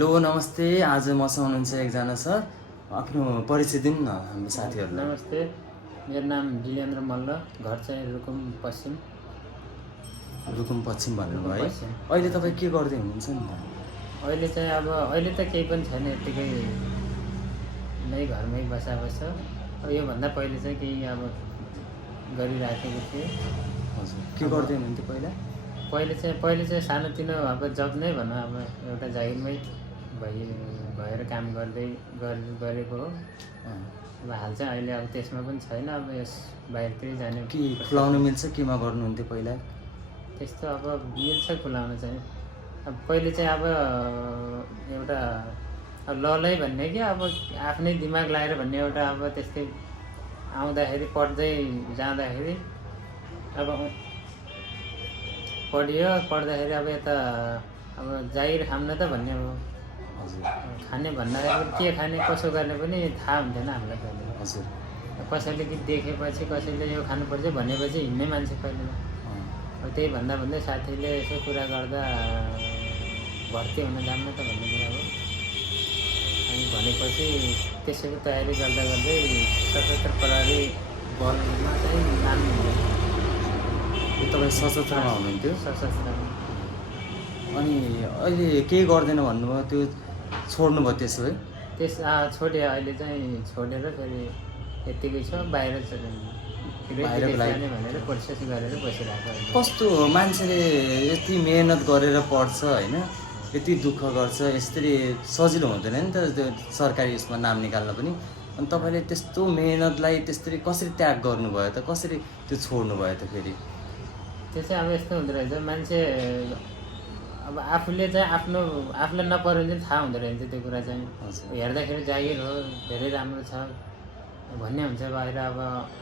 Hello नमस्ते। आज मसँग हुनुहुन्छ एकजना सर। आफ्नो परिचय दिनु न हाम्रो साथीहरूलाई। नमस्ते, मेरो नाम दिलेन्द्र मल्ल, घर चाहिँ रुकुम पश्चिम भन्नुभयो है। पश्चिम। अहिले तपाईँ के गर्दै हुनुहुन्छ नि त? अहिले चाहिँ अहिले त केही पनि छैन, यत्तिकै नै घरमै बसा अब योभन्दा पहिले चाहिँ केही गरिराखेको थिएँ। हजुर, के गर्दै हुनुहुन्थ्यो पहिला? पहिले चाहिँ सानोतिनो जब नै भनौँ, एउटा जागिरमै भएर काम गरेको हो। हाल चाहिँ अहिले त्यसमा पनि छैन, यस बाहिरतिर जाने के खुलाउनु मिल्छ? केमा गर्नुहुन्थ्यो पहिला? त्यस्तो मिल्छ खुलाउन चाहिँ। पहिले चाहिँ एउटा ललै भन्ने कि आफ्नै दिमाग लगाएर भन्ने एउटा त्यस्तै आउँदाखेरि पढ्दै जाँदाखेरि पढ्दाखेरि यता जागिर खान्न त भन्ने हो। हजुर, खाने भन्दाखेरि के खाने कसो गर्ने पनि थाहा हुन्थेन हामीलाई पहिले। हजुर, कसैले कि देखेपछि कसैले यो खानुपर्छ भनेपछि हिँड्ने मान्छे पहिले। त्यही भन्दै साथीले यसो कुरा गर्दा भर्ती हुन जान्न त भन्ने कुरा हो। अनि भनेपछि त्यसैको तयारी गर्दा सशस्त्र प्रहरी बलमा चाहिँ नाम लियो। तपाईँ सशस्त्रमा हुनुहुन्थ्यो? सशस्त्रमा। अनि अहिले केही गर्दैन भन्नुभयो, त्यो छोड्नुभयो त्यसो है? छोडेँ, अहिले चाहिँ छोडेर फेरि यत्तिकै छ, बाहिर भनेर कोसिस गरेर बसिरहेको। कस्तो मान्छेले यति मेहनत गरेर पढ्छ होइन, यति दुःख गर्छ, यसरी सजिलो हुँदैन नि त त्यो सरकारी उसमा नाम निकाल्न पनि। अनि तपाईँले त्यस्तो मेहनतलाई त्यसरी कसरी त्याग गर्नुभयो त? कसरी त्यो छोड्नुभयो त फेरि? त्यो चाहिँ यस्तो हुँदो रहेछ, मान्छे आफूले चाहिँ आफूलाई नपऱ्यो थाहा हुँदो रहेछ त्यो कुरा चाहिँ। हेर्दाखेरि जागिर हो, धेरै राम्रो छ भन्ने हुन्छ बाहिर,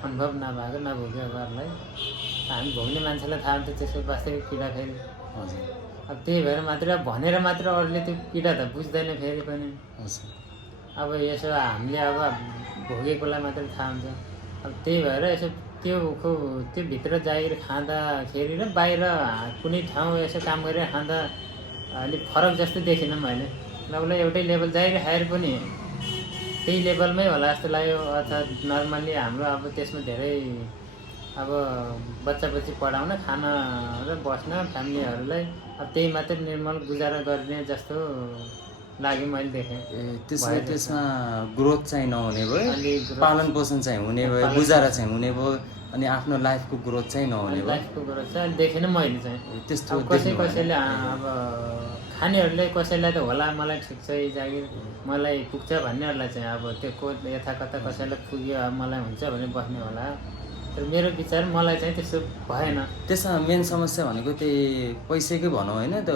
अनुभव नभोगेकोहरूलाई। हामी भोग्ने मान्छेलाई थाहा हुन्छ त्यसको वास्तविक पीडा फेरि। त्यही भएर मात्र भनेर मात्र अरूले त्यो पीडा त बुझ्दैन फेरि पनि। यसो हामीले भोगेकोलाई मात्रै थाहा हुन्छ। त्यही भएर यसो त्यो भित्र जागिर खाँदाखेरि र बाहिर कुनै ठाउँ यसो काम गरेर खाँदा अलिक फरक जस्तो देखिनँ मैले। लगभग एउटै लेभल जागिर खाएर पनि त्यही लेभलमै होला जस्तो लाग्यो। अर्थात् नर्मल्ली हाम्रो त्यसमा धेरै बच्चा पढाउन, खान र बस्न फ्यामिलीहरूलाई त्यही मात्रै निर्मल गुजारा गर्ने जस्तो लाग्यो मैले देखेँ। त्यसमा ग्रोथ चाहिँ नहुने भयो, पालन पोषण चाहिँ हुने भयो, गुजारा चाहिँ हुने भयो, अनि आफ्नो लाइफको ग्रोथ चाहिँ नहुने भयो। लाइफको ग्रोथ चाहिँ देखेन मैले चाहिँ। त्यस्तो कसैले खानेहरूले कसैलाई त होला मलाई ठिक छ यो जागिर मलाई पुग्छ भन्नेहरूलाई चाहिँ त्यो यथाकथा कसैलाई पुग्यो मलाई हुन्छ भने बस्ने होला। तर मेरो विचार मलाई चाहिँ त्यस्तो भएन। त्यसमा मेन समस्या भनेको त्यही पैसैकै भनौँ होइन त,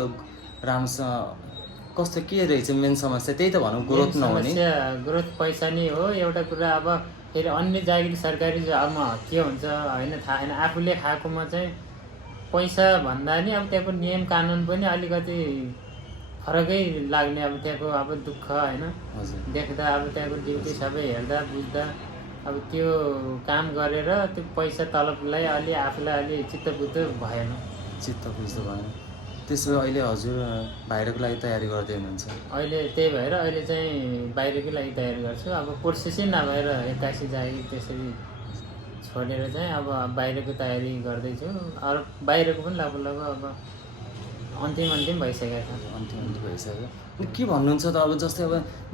राम्रोसँग कस्तो के रहेछ मेन समस्या? त्यही त भनौँ, ग्रोथ नहुने। ग्रोथ पैसा नै हो एउटा कुरा। फेरि अन्य जागिर सरकारी जबमा के हुन्छ होइन थाहा छैन। आफूले खाएकोमा चाहिँ पैसा भन्दा नि त्यहाँको नियम कानुन पनि अलिकति फरकै लाग्ने। त्यहाँको दुःख होइन देख्दा, त्यहाँको ड्युटी सबै हेर्दा बुझ्दा त्यो काम गरेर त्यो पैसा तलबलाई आफूलाई अलि चित्त बुझ्दो भएन। त्यसो भए अहिले हजुर बाहिरको लागि तयारी गर्दै हुनुहुन्छ? अहिले त्यही भएर अहिले चाहिँ बाहिरकै लागि तयारी गर्छु। प्रोसेसै नभएर 81 जागिर त्यसरी छोडेर चाहिँ बाहिरको तयारी गर्दैछु। बाहिरको पनि लगभग अन्तिम भइसकेको छ। अन्तिम भइसक्यो। के भन्नुहुन्छ त? जस्तै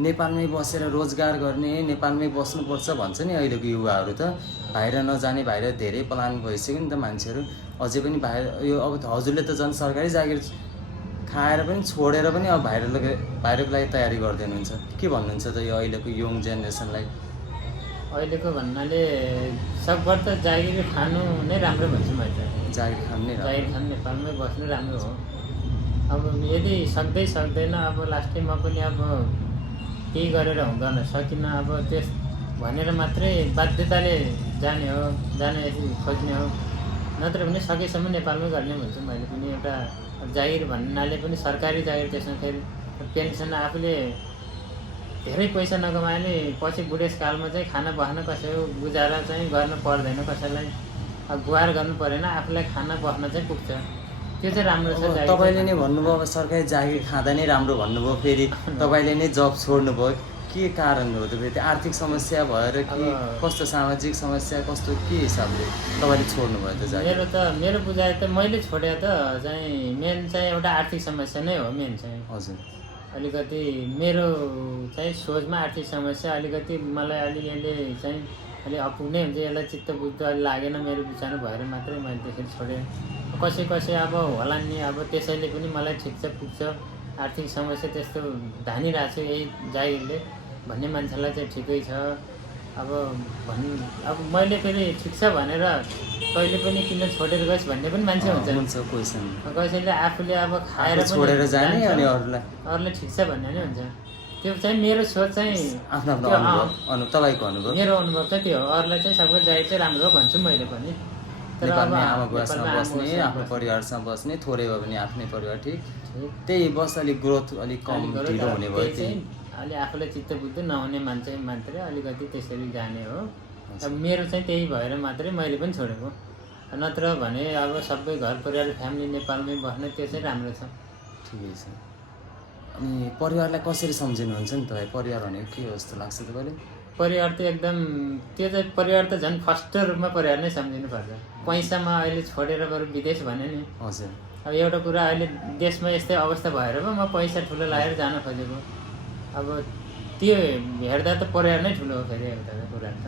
नेपालमै बसेर रोजगार गर्ने, नेपालमै बस्नुपर्छ भन्छ नि अहिलेको युवाहरू त। बाहिर नजाने, बाहिर धेरै प्लान भइसक्यो नि त मान्छेहरू। अझै पनि बाहिर यो हजुरले त झन् सरकारी जागिर खाएर पनि छोडेर पनि बाहिरको लागि तयारी गर्दै हुनुहुन्छ। के भन्नुहुन्छ त यो अहिलेको यङ जेनेरेसनलाई? अहिलेको भन्नाले सकभर त जागिर खानु नै राम्रो भन्छु मैले। जागिर खानु नेपालमै बस्नु राम्रो हो। यदि सक्दैन लास्टैमा पनि केही गरेर हुँदैन, सकिन त्यस भनेर मात्रै बाध्यताले जाने खोज्ने हो। नत्र भने सकेसम्म नेपालमै गर्ने भन्छु मैले पनि। एउटा जागिर भन्नाले पनि सरकारी जागिर, त्यसमा फेरि पेन्सन आफूले धेरै पैसा नकमाएले पछि बुढेसकालमा चाहिँ खाना बस्न कसैको गुजारा चाहिँ गर्न पर्दैन, कसैलाई गुहार गर्नु परेन, आफूलाई खाना बस्न चाहिँ पुग्छ। त्यो चाहिँ राम्रो छ। अब जागिर तपाईँले नै भन्नुभयो अब सरकारी जागिर खाँदा नै राम्रो भन्नुभयो, फेरि तपाईँले नै जब छोड्नुभयो, के कारण हो त फेरि? त्यो आर्थिक समस्या भएर कि कस्तो सामाजिक समस्या, कस्तो के हिसाबले तपाईँले छोड्नुभयो त जागिर? मेरो बुझाइ त मैले छोडे त चाहिँ मेन चाहिँ एउटा आर्थिक समस्या नै हो। मेन चाहिँ हजुर अलिकति मेरो चाहिँ सोचमा आर्थिक समस्या अलिकति मलाई यसले चाहिँ अलिक अपुग्नै हुन्छ, यसलाई चित्त बुझ्दो अलि लागेन मेरो विचारमा भएर मात्रै मैले त्यसरी छोडेँ। कसै अब होला नि, अब त्यसैले पनि मलाई ठिक छ पुग्छ, आर्थिक समस्या त्यस्तो धानिरहेको छु यही जागिरले भन्ने मान्छेलाई चाहिँ ठिकै छ। अब मैले फेरि ठिक छ भनेर कहिले पनि किन छोडेर गइस् भन्ने पनि मान्छे हुन्छ। कसैले आफूले अब खाएर छोडेर जाने अनि अरूलाई ठिक छ भन्ने नै हुन्छ। त्यो चाहिँ मेरो सोच चाहिँ आफ्नो अनुभव, तपाईँको अनुभव, मेरो अनुभव चाहिँ त्यो हो। अरूलाई चाहिँ सबै जागिर चाहिँ राम्रो हो भन्छु मैले पनि। तर अब आमा बुवासँग बस्ने, आफ्नो परिवारसँग बस्ने, थोरै भए पनि आफ्नै परिवार ठिक, त्यही बस अलिक ग्रोथ अलिक कम ढिलो हुने भयो। त्यही अलि आफूलाई चित्त बुझ्दो नहुने मान्छे मात्रै अलिकति त्यसरी जाने हो। अब मेरो चाहिँ त्यही भएर मात्रै मैले पनि छोडेको। नत्र भने अब सबै घर परिवार फ्यामिली नेपालमै बस्ने त्यो चाहिँ राम्रो छ। ठिकै छ। अनि परिवारलाई कसरी सम्झिनुहुन्छ नि तपाईँ? परिवार भनेको के हो जस्तो लाग्छ तपाईँले? परिवार त एकदम त्यो चाहिँ परिवार त झन् फर्स्ट रूपमा परिवार नै सम्झिनुपर्छ। पैसामा अहिले छोडेर बरु विदेश भने नि। हजुर। अब एउटा कुरा अहिले देशमा यस्तै अवस्था भएर पो म पैसा ठुलो लगाएर जान खोजेको। अब त्यो हेर्दा त परिवार नै ठुलो हो। फेरि एउटा कुरा त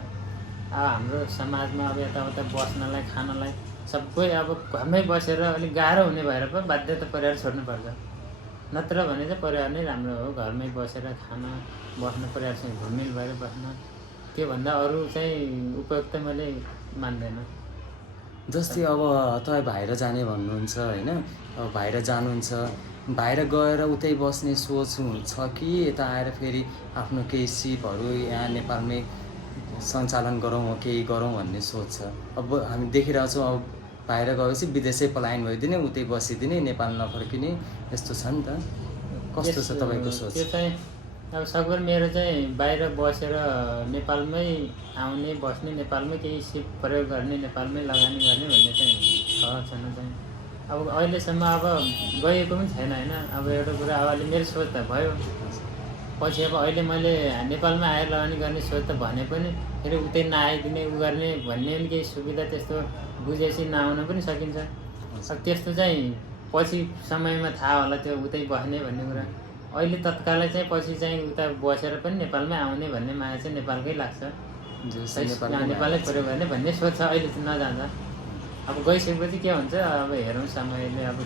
अब हाम्रो समाजमा अब यताउता बस्नलाई खानलाई सबै अब घरमै बसेर अलिक गाह्रो हुने भएर पो बाध्य त परिवार छोड्नुपर्छ। नत्र भने चाहिँ परिवार नै राम्रो हो। घरमै बसेर खान बस्न, परिवारसँग घुलमिल भएर बस्न, त्योभन्दा अरू चाहिँ उपयुक्त मैले मान्दैन। जस्तै अब तपाईँ बाहिर जाने भन्नुहुन्छ होइन, अब बाहिर जानुहुन्छ, बाहिर गएर उतै बस्ने सोच छ कि यता आएर फेरि आफ्नो केही सिपहरू यहाँ नेपालमै सञ्चालन गरौँ, केही गरौँ भन्ने सोच छ? अब हामी देखिरहेको छौँ, अब बाहिर गएपछि विदेशै पलायन भइदिने, उतै बसिदिने, नेपाल नफर्किने, यस्तो छ नि त। कस्तो छ तपाईँको सोच? त्यो चाहिँ अब सकभर मेरो चाहिँ बाहिर बसेर नेपालमै आउने बस्ने, नेपालमै केही सिप प्रयोग गर्ने, नेपालमै लगानी गर्ने भन्ने चाहिँ छ छैन चाहिँ अब अहिलेसम्म अब गएको पनि छैन होइन। अब एउटा कुरा अब अहिले मेरो सोच त भयो, पछि अब अहिले मैले नेपालमा आएर लगानी गर्ने सोच त भने पनि फेरि उतै नआइदिने उ गर्ने भन्ने पनि केही सुविधा त्यस्तो बुझेपछि नआउन पनि सकिन्छ। अब त्यस्तो चाहिँ पछि समयमा थाहा होला त्यो उतै बस्ने भन्ने कुरा। अहिले तत्कालै चाहिँ पछि चाहिँ उता बसेर पनि नेपालमै आउने भन्ने माया चाहिँ नेपालकै लाग्छ। नेपालमै प्रयोग गर्ने भन्ने सोच छ अहिले चाहिँ नजाँदा। अब गइसकेपछि के हुन्छ अब हेरौँ, समयले अब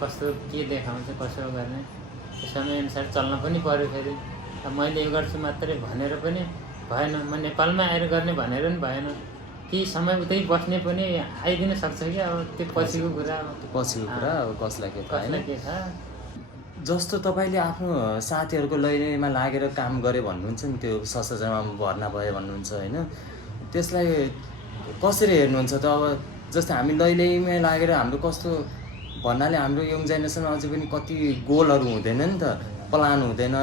कस्तो के देखाउँछ, कसो गर्ने, समयअनुसार चल्न पनि पऱ्यो। फेरि अब मैले यो गर्छु मात्रै भनेर पनि भएन, म नेपालमा आएर गर्ने भनेर पनि भएन। केही समय उतै बस्ने पनि आइदिन सक्छ कि अब त्यो पछिको कुरा। अब कसलाई के थाहा। जस्तो तपाईँले आफ्नो साथीहरूको लैलैमा लागेर काम गरे भन्नुहुन्छ नि, त्यो सशस्त्रमा भर्ना भयो भन्नुहुन्छ होइन, त्यसलाई कसरी हेर्नुहुन्छ त? अब जस्तै हामी लैलैमा लागेर हाम्रो कस्तो भन्नाले हाम्रो यङ जेनेरेसनमा अझै पनि कति गोलहरू हुँदैन नि त, प्लान हुँदैन।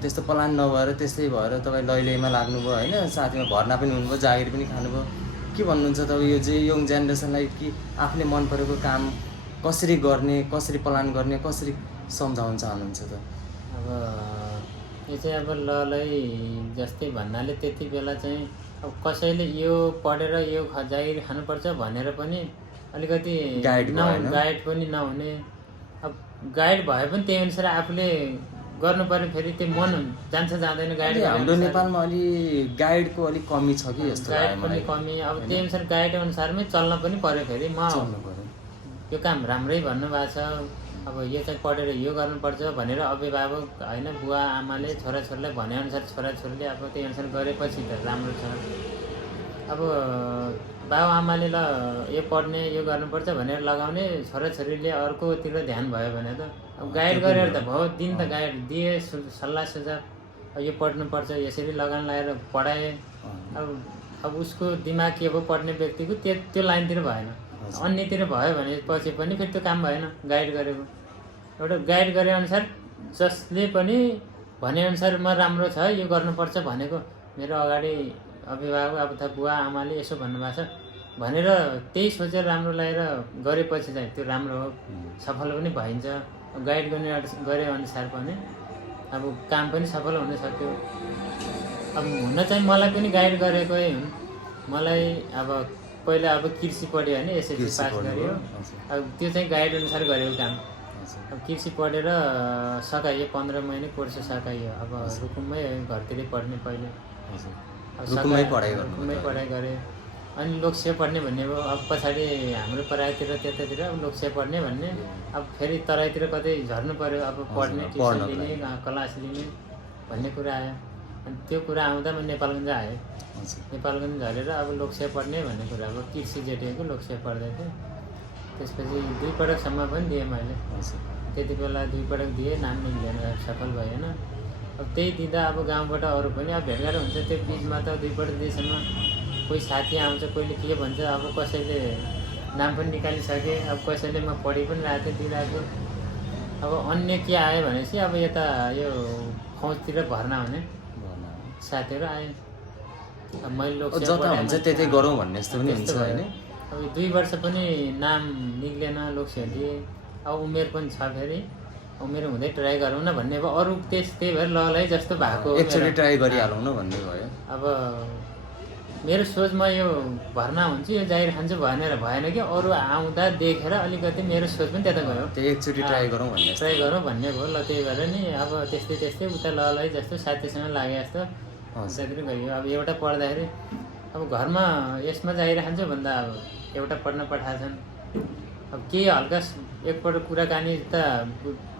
त्यस्तो प्लान नभएर त्यस्तै भएर तपाईँ लैलैमा लाग्नुभयो होइन, साथीमा भर्ना पनि हुनुभयो, जागिर पनि खानुभयो। के भन्नुहुन्छ तपाईँ यो चाहिँ यङ जेनेरेसनलाई कि आफूले मन परेको काम कसरी गर्ने, कसरी प्लान गर्ने, कसरी सम्झाउन चाहनुहुन्छ त? अब यो चाहिँ अब ललै जस्तै भन्नाले त्यति बेला चाहिँ अब कसैले यो पढेर यो जागिर खानुपर्छ भनेर पनि अलिकति गाइड पनि नहुने। अब गाइड भए पनि त्यही अनुसार आफूले गर्नु पर्यो। फेरि त्यो मन जान्छ जाँदैन गाइड। हाम्रो नेपालमा अलि गाइडको अलिक कमी छ कि जस्तो गाइड पनि कमी। अब त्यही अनुसार गाइड अनुसारमै चल्न पनि पर्यो। फेरि म यो काम राम्रै भन्नुभएको छ, अब यो चाहिँ पढेर यो गर्नुपर्छ भनेर अभिभावक होइन बुवा आमाले छोराछोरीलाई भनेअनुसार छोराछोरीले अब त्यही अनुसार गरेपछि त राम्रो छ। अब बाबुआमाले ल यो पढ्ने यो गर्नुपर्छ भनेर लगाउने, छोराछोरीले अर्कोतिर ध्यान भयो भने त अब गाइड गरेर त भयो, दिन त गाइड दिए, सल्लाह सुझाव यो पढ्नुपर्छ यसरी लगान लगाएर पढाए। अब उसको दिमाग के भयो पढ्ने व्यक्तिको त्यो लाइनतिर भएन, अन्यतिर भयो भने पछि पनि फेरि त्यो काम भएन। गाइड गरेको एउटा गाइड गरे अनुसार जसले पनि भनेअनुसार म राम्रो छ यो गर्नुपर्छ भनेको, मेरो अगाडि अभिभावक अब त बुवा आमाले यसो भन्नुभएको छ भनेर त्यही सोचेर राम्रो लागेर गरेपछि चाहिँ त्यो राम्रो हो, सफल पनि भइन्छ। गाइड गरे अनुसार पनि अब काम पनि सफल हुन सक्यो। अब हुन चाहिँ मलाई पनि गाइड गरेकै हुन्। मलाई अब पहिला अब कृषि पढ्यो भने एसएससी पास गर्यो, अब त्यो चाहिँ गाइड अनुसार गरेको काम। अब कृषि पढेर सकाइयो, 15 महिना कोर्स सकाइयो। अब रुकुममै घरतिरै पढ्ने पहिले, रुकुममै पढाइ गरेँ। अनि लोकसेवा पढ्ने भन्ने भयो। अब पछाडि हाम्रो पराइतिर त्यतातिर अब लोकसेवा पढ्ने भन्ने, अब फेरि तराईतिर कतै झर्नु पऱ्यो, अब पढ्ने, ट्युसन लिने, क्लास लिने भन्ने कुरा आयो। अनि त्यो कुरा आउँदा म नेपालगञ्ज आएँ। नेपालगञ्ज झरेर अब लोकसेवा पढ्ने भन्ने कुरा अब कृषि जेटिएको लोकसेवा पढ्दै थिएँ। त्यसपछि 2 पटकसम्म पनि दिएँ मैले। त्यति बेला 2 पटक दिएँ, नाम निक्लेन, सफल भएन। अब त्यही दिँदा अब गाउँबाट अरू पनि अब भेटघाट हुन्छ। त्यो बिचमा त 2 पटक दिएसम्म कोही साथी आउँछ, कोहीले के भन्छ, अब कसैले नाम पनि निकालिसके, अब कसैले म पढि पनि रहेको थिएँ, दिइरहेको। अब अन्य के आयो भनेपछि अब यता यो फौजतिर भर्ना हुने साथीहरू आए। अब मैले लोकसेवा जता हुन्छ त्यतै गरौँ भन्ने जस्तो पनि हुन्छ हैन। अब 2 वर्ष पनि नाम निक्लेन, लोकसेवा दिएँ। अब उमेर पनि छ, फेरि उमेर हुँदै ट्राई गरौँ न भन्ने भयो। अरू त्यही भएर ललाई जस्तो भएको एकचोटि ट्राई गरिहालौँ न भन्ने भयो। अब मेरो सोचमा यो भर्ना हुन्छ, यो जागिर खान्छु भनेर भएन कि अरू आउँदा देखेर अलिकति मेरो सोच पनि त्यता गयो। त्यही एकचोटि ट्राई गरौँ भन्ने भयो। ल त्यही भएर नि अब त्यस्तै उता ललाई जस्तो साथीसँग लागे जस्तो उतातिर गयो। अब एउटा पढ्दाखेरि अब घरमा यसमा जागिर खान्छु भन्दा अब एउटा पढ्न पठाएछन्। अब केही हल्का एकपल्ट कुराकानी त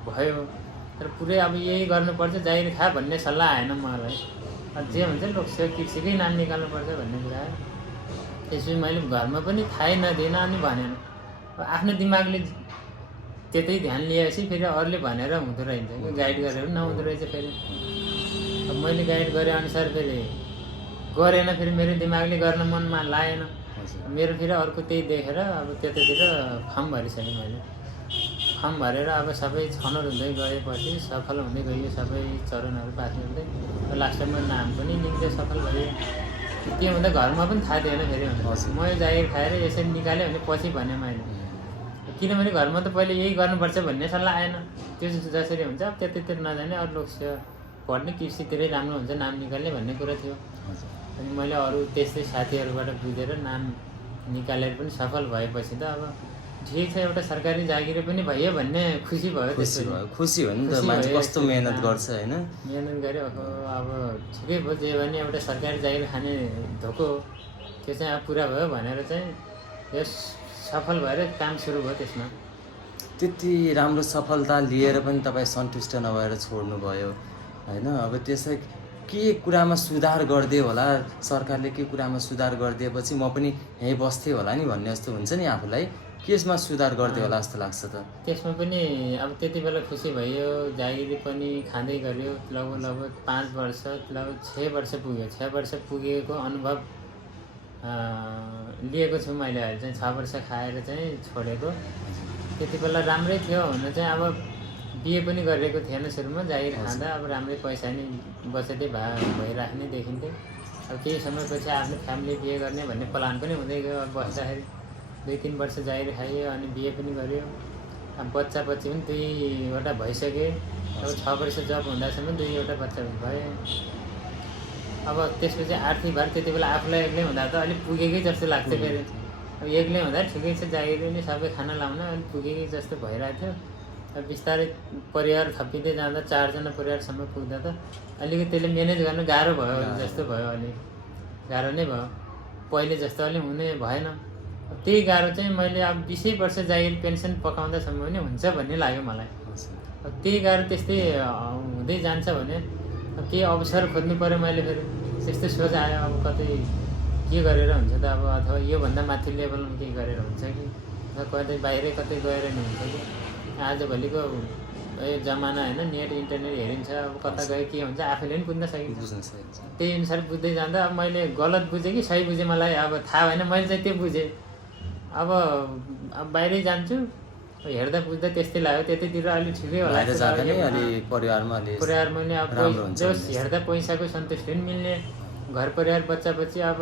भयो, तर पुरै अब यही गर्नुपर्छ जागिर खा भन्ने सल्लाह आएन मलाई। जे हुन्छ लोकसेवा कृषिकै नाम निकाल्नुपर्छ भन्ने कुरा आयो। त्यसपछि मैले घरमा पनि थाहै नदिएन अनि भनेन। आफ्नो दिमागले त्यतै ध्यान लिएपछि फेरि अरूले भनेर हुँदो रहेछ, गाइड गरेर नहुँदो रहेछ। फेरि अब मैले गाइड गरे अनुसार फेरि गरेन, फेरि मेरो दिमागले गर्न मनमा लागेन मेरो। फेरि अर्को त्यही देखेर अब त्यतातिर फर्म भरिसकेँ मैले। फर्म भरेर अब सबै छनौट हुँदै गएपछि सफल हुँदै गयो, सबै चरणहरू पास गर्दै लास्टमा नाम पनि निक्ल्यो, सफल भयो। के भन्दा घरमा पनि थाहा थिएन फेरि म यो जागिर खाएर यसरी निकाल्यो भने पछि भने मैले, किनभने घरमा त पहिले यही गर्नुपर्छ भन्ने सल्लाह आएन। त्यो जसरी हुन्छ अब त्यतैतिर नजाने, अरू लोकसेवा पढ्ने, कृषितिरै राम्रो हुन्छ नाम निकाल्ने भन्ने कुरा थियो। अनि मैले अरू त्यस्तै साथीहरूबाट बुझेर नाम निकालेर पनि सफल भएपछि त अब ठिक छ, एउटा सरकारी जागिर पनि भयो भन्ने खुसी भयो। खुसी हो नि त, मान्छे कस्तो मेहनत गर्छ हैन। मेहनत गऱ्यो, अब ठिकै भयो। जे भने एउटा सरकारी जागिर खाने धोको त्यो चाहिँ अब पुरा भयो भनेर चाहिँ यो सफल भएर काम सुरु भयो। त्यसमा त्यति राम्रो सफलता लिएर पनि तपाईँ सन्तुष्ट नभएर छोड्नुभयो हैन। अब त्यसै के कुरामा सुधार गरिदिए होला, सरकारले के कुरामा सुधार गरिदिएपछि म पनि यहीँ बस्थेँ होला नि भन्ने जस्तो हुन्छ नि आफूलाई। केसमा सुधार गरिदियो होला जस्तो लाग्छ त? त्यसमा पनि अब त्यति बेला खुसी भयो, जागिर पनि खाँदै गऱ्यो। लगभग 5 वर्ष, लगभग 6 वर्ष पुग्यो। 6 वर्ष पुगेको अनुभव लिएको छु मैले। अहिले चाहिँ 6 वर्ष खाएर चाहिँ छोडेको। त्यति बेला राम्रै थियो हुन चाहिँ। अब बिहे पनि गरिरहेको थिएन सुरुमा, जागिर खाँदा अब राम्रै पैसा नि बचतै भइराख्ने देखिन्थ्यो। अब केही समयपछि आफ्नो फ्यामिली बिहे गर्ने भन्ने प्लान पनि हुँदै गयो। अब बस्दाखेरि 2-3 वर्ष जागिर खायो, अनि बिहे पनि गऱ्यो। अब बच्चा पनि 2वटा भइसके। अब 6 वर्ष जब हुँदासम्म 2वटा बच्चा भए। अब त्यसपछि आर्थिक भार त्यति बेला आफूलाई एक्लै हुँदा त अलिक पुगेकै जस्तो लाग्थ्यो। फेरि अब एक्लै हुँदा ठिकै छ, जागिर पनि सबै खाना लाउन अलिक पुगेकै जस्तो भइरहेको थियो। अब बिस्तारै परिवार थपिँदै जाँदा 4 जना परिवारसम्म पुग्दा त अलिकति त्यसले म्यानेज गर्न गाह्रो भयो जस्तो भयो। अलिक गाह्रो नै भयो, पहिले जस्तो अलिक हुने भएन। त्यही गाह्रो चाहिँ मैले अब 20 वर्ष जागिर पेन्सन पकाउँदासम्म पनि हुन्छ भन्ने लाग्यो मलाई। अब त्यही गाह्रो त्यस्तै हुँदै जान्छ भने अब केही अवसर खोज्नु पऱ्यो मैले। फेरि त्यस्तै सोच आयो, अब कतै के गरेर हुन्छ त, अब अथवा योभन्दा माथि लेभलमा केही गरेर हुन्छ कि, अथवा कतै बाहिरै कतै गएर नि हुन्छ कि। आजभोलिको यो जमाना होइन, नेट इन्टरनेट हेरिन्छ। अब कता गयो के हुन्छ आफैले पनि बुझ्न सकिन्छ। त्यही अनुसार बुझ्दै जाँदा अब मैले गलत बुझेँ कि सही बुझेँ मलाई अब थाहा भएन। मैले चाहिँ त्यो बुझेँ। अब बाहिरै जान्छु, हेर्दा बुझ्दा त्यस्तै लाग्यो। त्यतैतिर अलिक ठिकै होला, परिवारमा नि अब हेर्दा पैसाको सन्तुष्टि पनि मिल्ने, घर परिवार बच्चा बच्ची अब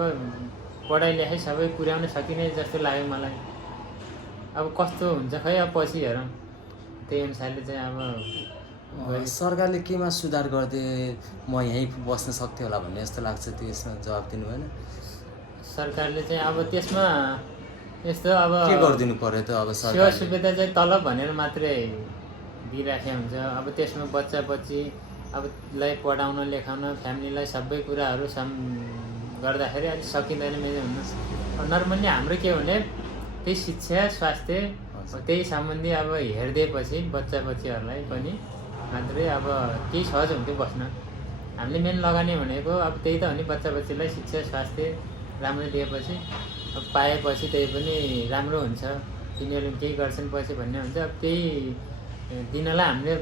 पढाइ लेखाइ सबै पुर्याउन सकिने जस्तो लाग्यो मलाई। अब कस्तो हुन्छ खै अब पछि हेरौँ, त्यही अनुसारले चाहिँ अब सरकारले केमा सुधार गरिदिए म यहीँ बस्न सक्थेँ होला भन्ने जस्तो लाग्छ, त्यसमा जवाब दिनु भएन? सरकारले चाहिँ अब त्यसमा यस्तो अब के गरिदिनु पर्यो त अब सेवा सरकारले? सुविधा चाहिँ तलब भनेर मात्रै दिइराखेको हुन्छ। अब त्यसमा बच्चा बच्ची अब लाई पढाउन लेखाउन फ्यामिलीलाई सबै कुराहरू गर्दाखेरि अलिक सकिँदैन मेरो हुनु। नर्मल्ली हाम्रो के भने त्यही शिक्षा स्वास्थ्य त्यही सम्बन्धी अब हेरिदिएपछि बच्चा बच्चीहरूलाई पनि मात्रै अब केही सहज हुन्थ्यो बस्न। हामीले मेन लगानी भनेको अब त्यही त हो नि, बच्चा बच्चीलाई शिक्षा स्वास्थ्य राम्रो दिएपछि अब पाएपछि त्यही पनि राम्रो हुन्छ, तिनीहरूले केही गर्छन् पछि भन्ने हुन्छ। अब त्यही दिनलाई हामीले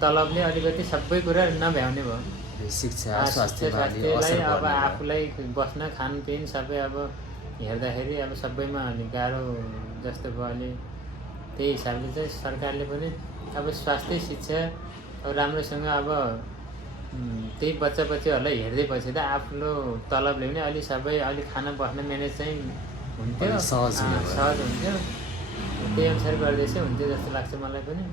तलबले अलिकति सबै कुरा नभ्याउने भयो। शिक्षा स्वास्थ्यलाई अब आफूलाई बस्न खानपिन सबै अब हेर्दाखेरि अब सबैमा अलिक गाह्रो जस्तो भयो अहिले। त्यही हिसाबले चाहिँ सरकारले पनि अब स्वास्थ्य शिक्षा अब राम्रोसँग अब त्यही बच्चा बच्चीहरूलाई हेरिदिएपछि त आफ्नो तलबले पनि अलि सबै अलिक खाना बस्न म्यानेज चाहिँ हुन्थ्यो, सहज हुन्थ्यो। त्यही अनुसार गर्दै चाहिँ हुन्थ्यो जस्तो लाग्छ मलाई पनि।